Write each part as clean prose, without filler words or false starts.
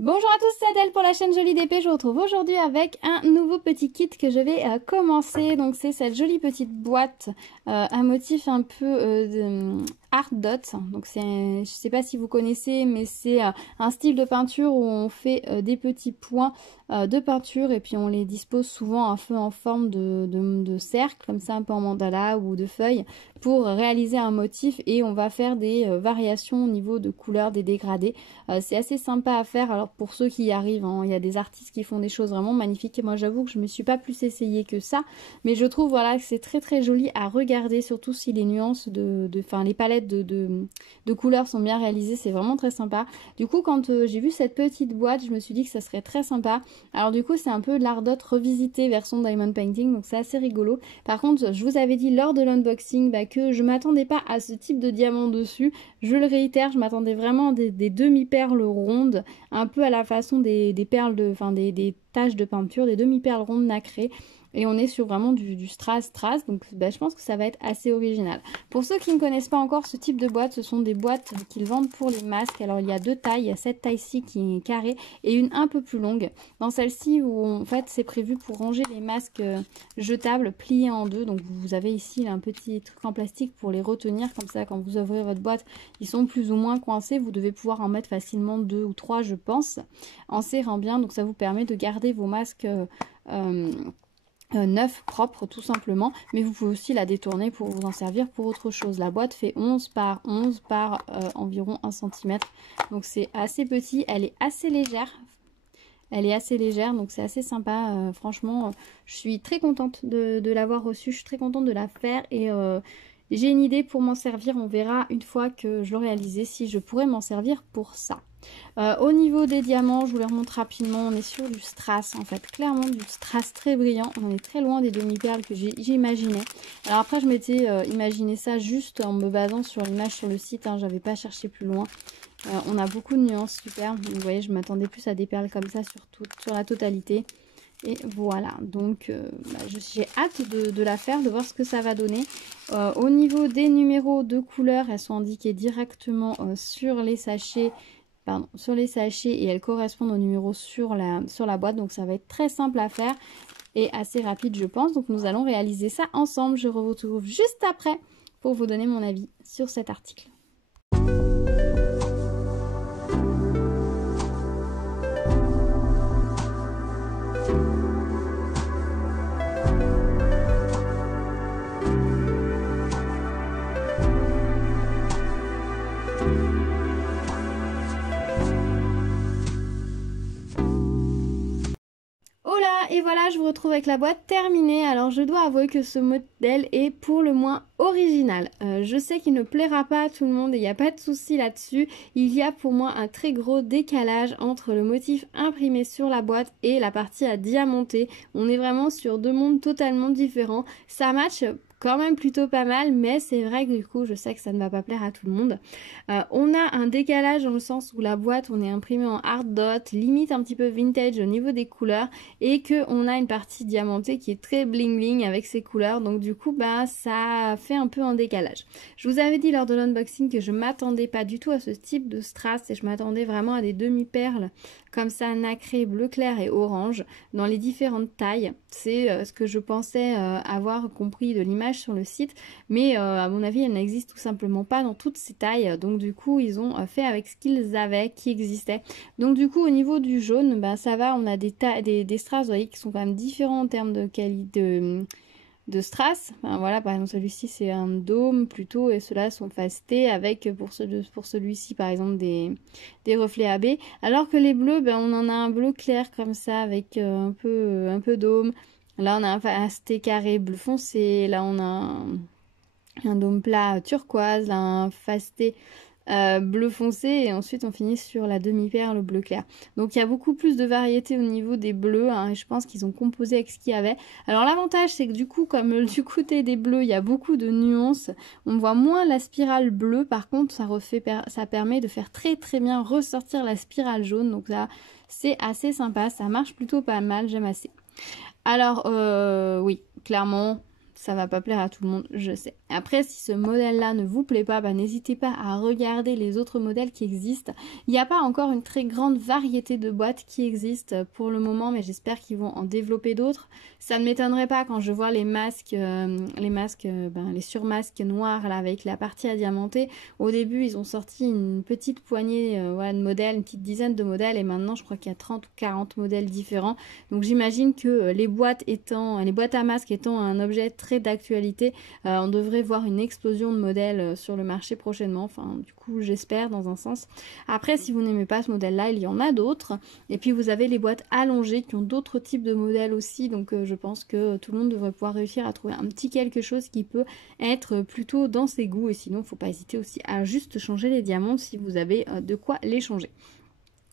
Bonjour à tous, c'est Adèle pour la chaîne Jolie d'épée. Je vous retrouve aujourd'hui avec un nouveau petit kit que je vais commencer. Donc c'est cette jolie petite boîte à motif un peu art dot. Donc je sais pas si vous connaissez, mais c'est un style de peinture où on fait des petits points de peinture et puis on les dispose souvent un peu en forme de cercle, comme ça un peu en mandala ou de feuilles, pour réaliser un motif, et on va faire des variations au niveau de couleur, des dégradés. C'est assez sympa à faire. Alors pour ceux qui y arrivent, hein, il y a des artistes qui font des choses vraiment magnifiques, et moi j'avoue que je me suis pas plus essayée que ça, mais je trouve voilà que c'est très très joli à regarder, surtout si les nuances les palettes de couleurs sont bien réalisées, c'est vraiment très sympa. Du coup quand j'ai vu cette petite boîte, je me suis dit que ça serait très sympa. Alors du coup c'est un peu l'art dot revisité version diamond painting, donc c'est assez rigolo. Par contre je vous avais dit lors de l'unboxing que je m'attendais pas à ce type de diamant dessus. Je le réitère, je m'attendais vraiment à des demi-perles rondes, un peu à la façon des perles des taches de peinture, des demi-perles rondes nacrées. Et on est sur vraiment du strass, donc je pense que ça va être assez original. Pour ceux qui ne connaissent pas encore ce type de boîte, ce sont des boîtes qu'ils vendent pour les masques. Alors il y a deux tailles, il y a cette taille-ci qui est carrée et une un peu plus longue. Dans celle-ci, où en fait c'est prévu pour ranger les masques jetables pliés en deux. Donc vous avez ici un petit truc en plastique pour les retenir, comme ça quand vous ouvrez votre boîte, ils sont plus ou moins coincés. Vous devez pouvoir en mettre facilement 2 ou 3 je pense, en serrant bien. Donc ça vous permet de garder vos masques neuf, propre tout simplement, mais vous pouvez aussi la détourner pour vous en servir pour autre chose. La boîte fait 11 par 11 par environ 1 cm, donc c'est assez petit, elle est assez légère. Donc c'est assez sympa. Franchement, je suis très contente de l'avoir reçue, je suis très contente de la faire, et j'ai une idée pour m'en servir. On verra une fois que je l'aurai réalisé si je pourrais m'en servir pour ça. Au niveau des diamants, je vous les remonte rapidement. On est sur du strass, en fait, clairement du strass très brillant. On est très loin des demi-perles que j'imaginais. Alors après, je m'étais imaginé ça juste en me basant sur l'image sur le site, hein. J'avais pas cherché plus loin. On a beaucoup de nuances superbes. Vous voyez, je m'attendais plus à des perles comme ça sur la totalité. Et voilà, donc j'ai hâte de la faire, de voir ce que ça va donner. Au niveau des numéros de couleurs, elles sont indiquées directement sur les sachets. Et elles correspondent aux numéros sur la boîte, donc ça va être très simple à faire et assez rapide je pense. Donc nous allons réaliser ça ensemble. Je vous retrouve juste après pour vous donner mon avis sur cet article. Et voilà, je vous retrouve avec la boîte terminée. Alors je dois avouer que ce modèle est pour le moins original. Je sais qu'il ne plaira pas à tout le monde et il n'y a pas de souci là-dessus. Il y a pour moi un très gros décalage entre le motif imprimé sur la boîte et la partie à diamanter. On est vraiment sur deux mondes totalement différents. Ça match quand même plutôt pas mal, mais c'est vrai que du coup je sais que ça ne va pas plaire à tout le monde. On a un décalage dans le sens où la boîte, on est imprimé en art dot, limite un petit peu vintage au niveau des couleurs, et que on a une partie diamantée qui est très bling bling avec ses couleurs, donc du coup ça fait un peu un décalage. Je vous avais dit lors de l'unboxing que je m'attendais pas du tout à ce type de strass, et je m'attendais vraiment à des demi-perles comme ça, nacré, bleu clair et orange, dans les différentes tailles. C'est ce que je pensais avoir compris de l'image sur le site, mais à mon avis elle n'existe tout simplement pas dans toutes ces tailles, donc du coup ils ont fait avec ce qu'ils avaient, qui existait. Donc du coup au niveau du jaune, ça va, on a des strass, vous voyez, qui sont quand même différents en termes de qualité de strass. Enfin, voilà, par exemple celui-ci c'est un dôme plutôt, et ceux-là sont fastés avec pour celui-ci par exemple des reflets AB, alors que les bleus, on en a un bleu clair comme ça avec un peu dôme. Là on a un fasté carré bleu foncé, là on a un dôme plat turquoise, là un fasté bleu foncé, et ensuite on finit sur la demi-perle bleu clair. Donc il y a beaucoup plus de variété au niveau des bleus, hein, et je pense qu'ils ont composé avec ce qu'il y avait. Alors l'avantage c'est que du coup, comme du côté des bleus il y a beaucoup de nuances, on voit moins la spirale bleue. Par contre ça permet de faire très très bien ressortir la spirale jaune, donc là c'est assez sympa, ça marche plutôt pas mal, j'aime assez. Alors oui, clairement ça va pas plaire à tout le monde, je sais. Après, si ce modèle-là ne vous plaît pas, n'hésitez pas à regarder les autres modèles qui existent. Il n'y a pas encore une très grande variété de boîtes qui existent pour le moment, mais j'espère qu'ils vont en développer d'autres. Ça ne m'étonnerait pas quand je vois les masques, les surmasques noirs là, avec la partie à diamanter. Au début, ils ont sorti une petite poignée de modèles, une petite dizaine de modèles, et maintenant, je crois qu'il y a 30 ou 40 modèles différents. Donc j'imagine que les boîtes à masques étant un objet très d'actualité, on devrait voir une explosion de modèles sur le marché prochainement. Enfin, du coup, j'espère dans un sens. Après, si vous n'aimez pas ce modèle-là, il y en a d'autres. Et puis, vous avez les boîtes allongées qui ont d'autres types de modèles aussi. Donc, je pense que tout le monde devrait pouvoir réussir à trouver un petit quelque chose qui peut être plutôt dans ses goûts. Et sinon, il ne faut pas hésiter aussi à juste changer les diamants si vous avez de quoi les changer.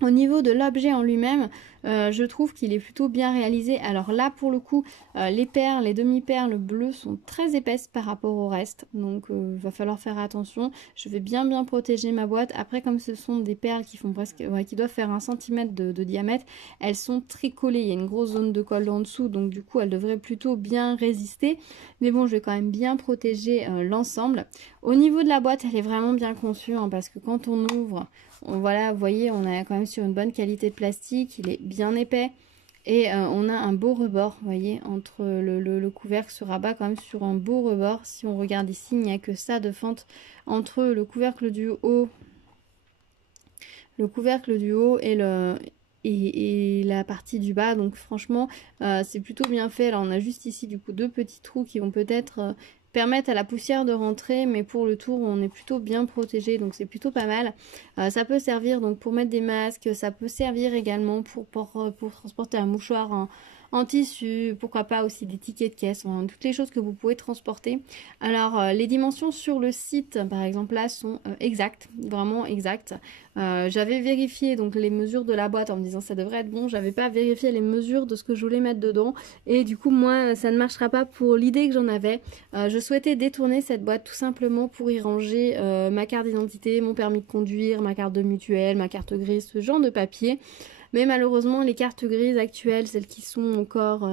Au niveau de l'objet en lui-même, je trouve qu'il est plutôt bien réalisé. Alors là, pour le coup, les perles, les demi-perles bleues sont très épaisses par rapport au reste. Donc, il va falloir faire attention. Je vais bien protéger ma boîte. Après, comme ce sont des perles qui font presque, qui doivent faire 1 cm de diamètre, elles sont très collées. Il y a une grosse zone de colle en dessous. Donc, du coup, elles devraient plutôt bien résister. Mais bon, je vais quand même bien protéger l'ensemble. Au niveau de la boîte, elle est vraiment bien conçue, hein, parce que quand on ouvre... Voilà, vous voyez, on est quand même sur une bonne qualité de plastique, il est bien épais et on a un beau rebord, vous voyez, entre le couvercle se rabat quand même sur un beau rebord. Si on regarde ici, il n'y a que ça de fente entre le couvercle du haut et la partie du bas. Donc franchement, c'est plutôt bien fait. Alors on a juste ici du coup 2 petits trous qui vont peut-être... permettre à la poussière de rentrer, mais pour le tour on est plutôt bien protégé, donc c'est plutôt pas mal. Ça peut servir donc pour mettre des masques, ça peut servir également pour transporter un mouchoir en tissu, pourquoi pas aussi des tickets de caisse, hein, toutes les choses que vous pouvez transporter. Alors les dimensions sur le site par exemple là sont exactes, vraiment exactes. J'avais vérifié donc les mesures de la boîte en me disant ça devrait être bon, j'avais pas vérifié les mesures de ce que je voulais mettre dedans et du coup moi ça ne marchera pas pour l'idée que j'en avais. Je souhaitais détourner cette boîte tout simplement pour y ranger ma carte d'identité, mon permis de conduire, ma carte de mutuelle, ma carte grise, ce genre de papier. Mais malheureusement, les cartes grises actuelles, celles qui sont encore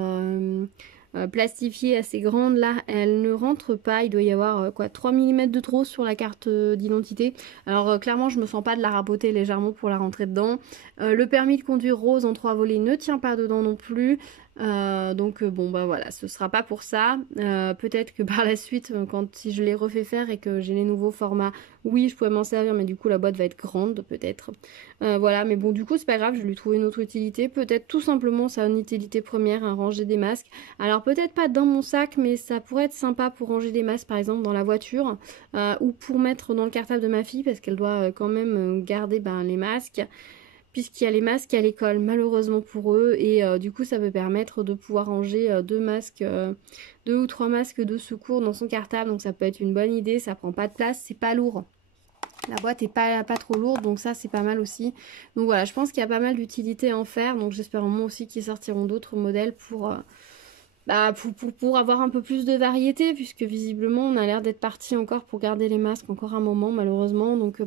plastifiées assez grandes, là, elles ne rentrent pas. Il doit y avoir 3 mm de trop sur la carte d'identité. Alors clairement, je me sens pas de la raboter légèrement pour la rentrer dedans. Le permis de conduire rose en 3 volets ne tient pas dedans non plus. Donc bon bah voilà, ce sera pas pour ça. Peut-être que par la suite, si je les refais faire et que j'ai les nouveaux formats, oui je pourrais m'en servir, mais du coup la boîte va être grande peut-être. Voilà, mais bon du coup c'est pas grave, je vais lui trouver une autre utilité. Peut-être tout simplement ça a une utilité première, à ranger des masques. Alors peut-être pas dans mon sac, mais ça pourrait être sympa pour ranger des masques par exemple dans la voiture, ou pour mettre dans le cartable de ma fille parce qu'elle doit quand même garder les masques, puisqu'il y a les masques à l'école malheureusement pour eux, et du coup ça peut permettre de pouvoir ranger 2 ou 3 masques de secours dans son cartable, donc ça peut être une bonne idée, ça prend pas de place, c'est pas lourd. La boîte est pas trop lourde, donc ça c'est pas mal aussi. Donc voilà, je pense qu'il y a pas mal d'utilité à en faire, donc j'espère au moins aussi qu'ils sortiront d'autres modèles pour avoir un peu plus de variété, puisque visiblement on a l'air d'être parti encore pour garder les masques encore un moment malheureusement, donc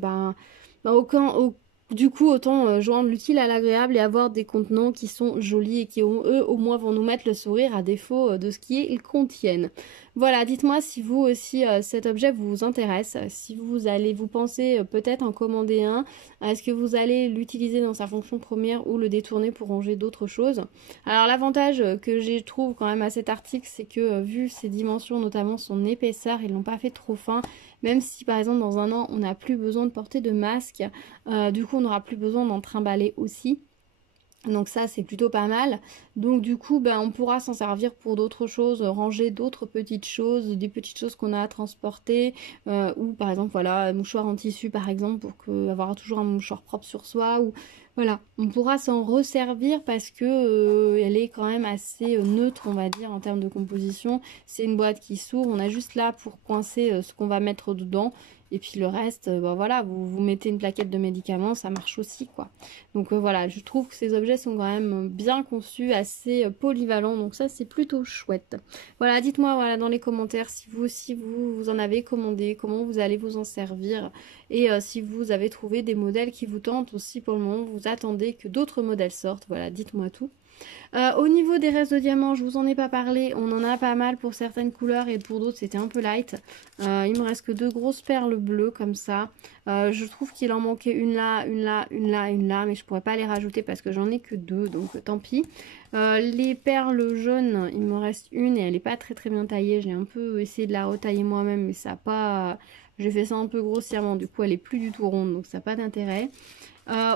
du coup, autant joindre l'utile à l'agréable et avoir des contenants qui sont jolis et qui, eux, au moins, vont nous mettre le sourire à défaut de ce qu'ils contiennent. Voilà, dites-moi si vous aussi, cet objet vous intéresse, si vous pensez peut-être en commander un, est-ce que vous allez l'utiliser dans sa fonction première ou le détourner pour ranger d'autres choses. Alors, l'avantage que je trouve quand même à cet article, c'est que vu ses dimensions, notamment son épaisseur, ils l'ont pas fait trop fin. Même si par exemple dans un an on n'a plus besoin de porter de masque, du coup on n'aura plus besoin d'en trimballer aussi. Donc ça c'est plutôt pas mal. Donc du coup on pourra s'en servir pour d'autres choses, ranger d'autres petites choses, des petites choses qu'on a à transporter, ou par exemple voilà, un mouchoir en tissu par exemple pour avoir toujours un mouchoir propre sur soi, ou voilà, on pourra s'en resservir parce que elle est quand même assez neutre on va dire en termes de composition. C'est une boîte qui s'ouvre, on a juste là pour coincer ce qu'on va mettre dedans. Et puis le reste, voilà, vous mettez une plaquette de médicaments, ça marche aussi quoi. Donc voilà, je trouve que ces objets sont quand même bien conçus, assez polyvalents, donc ça c'est plutôt chouette. Voilà, dites-moi voilà, dans les commentaires si vous aussi vous en avez commandé, comment vous allez vous en servir, et si vous avez trouvé des modèles qui vous tentent aussi pour le moment, vous attendez que d'autres modèles sortent, voilà, dites-moi tout. Au niveau des restes de diamants, je vous en ai pas parlé, on en a pas mal pour certaines couleurs et pour d'autres c'était un peu light. Il me reste que 2 grosses perles bleues comme ça. Je trouve qu'il en manquait une là, une là, une là, une là, mais je pourrais pas les rajouter parce que j'en ai que 2, donc tant pis. Les perles jaunes, il me reste une et elle est pas très bien taillée. J'ai un peu essayé de la retailler moi-même, mais ça a pas... J'ai fait ça un peu grossièrement, du coup elle est plus du tout ronde, donc ça n'a pas d'intérêt.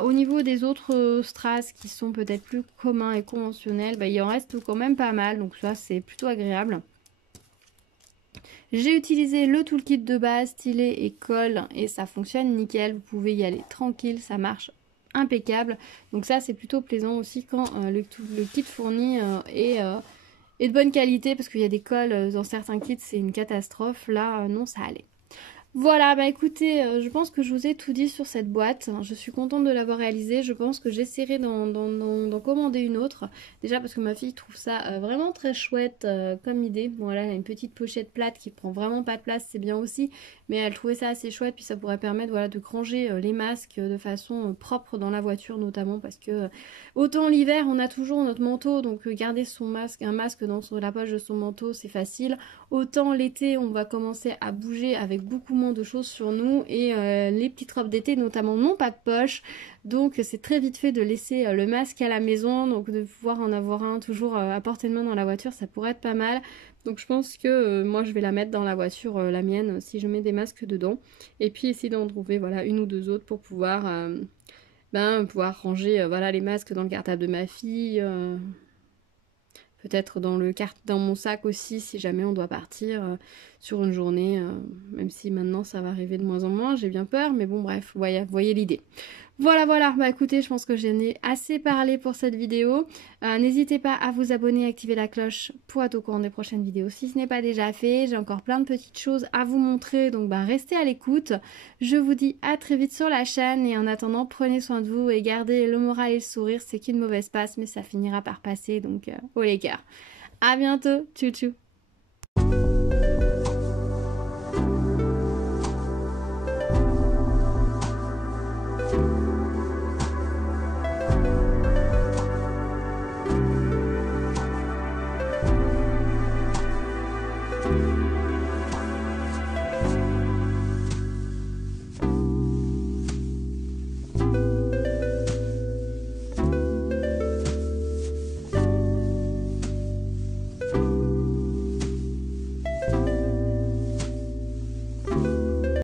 Au niveau des autres strass qui sont peut-être plus communs et conventionnels, bah, il en reste quand même pas mal, donc ça c'est plutôt agréable. J'ai utilisé le toolkit de base, stylet et colle, et ça fonctionne nickel, vous pouvez y aller tranquille, ça marche impeccable. Donc ça c'est plutôt plaisant aussi quand le kit fourni est de bonne qualité, parce qu'il y a des colles dans certains kits, c'est une catastrophe. Là non, ça allait. Voilà, bah écoutez, je pense que je vous ai tout dit sur cette boîte. Je suis contente de l'avoir réalisée. Je pense que j'essaierai d'en commander une autre. Déjà parce que ma fille trouve ça vraiment très chouette comme idée. Bon, là, elle a une petite pochette plate qui prend vraiment pas de place, c'est bien aussi. Mais elle trouvait ça assez chouette, puis ça pourrait permettre voilà, de ranger les masques de façon propre dans la voiture notamment. Parce que autant l'hiver, on a toujours notre manteau, donc garder son masque, un masque dans la poche de son manteau, c'est facile. Autant l'été, on va commencer à bouger avec beaucoup moins de choses sur nous et les petites robes d'été notamment n'ont pas de poche, donc c'est très vite fait de laisser le masque à la maison, donc de pouvoir en avoir un toujours à portée de main dans la voiture, ça pourrait être pas mal. Donc je pense que moi je vais la mettre dans la voiture, la mienne, si je mets des masques dedans, et puis essayer d'en trouver voilà une ou deux autres pour pouvoir pouvoir ranger voilà les masques dans le cartable de ma fille. Peut-être dans mon sac aussi, si jamais on doit partir sur une journée, même si maintenant ça va arriver de moins en moins, j'ai bien peur, mais bon bref, voyez l'idée. Voilà, bah écoutez, je pense que j'en ai assez parlé pour cette vidéo. N'hésitez pas à vous abonner et activer la cloche pour être au courant des prochaines vidéos si ce n'est pas déjà fait. J'ai encore plein de petites choses à vous montrer, donc restez à l'écoute. Je vous dis à très vite sur la chaîne et en attendant, prenez soin de vous et gardez le moral et le sourire. C'est qu'une mauvaise passe, mais ça finira par passer, donc haut les cœurs. À bientôt, tchou tchou.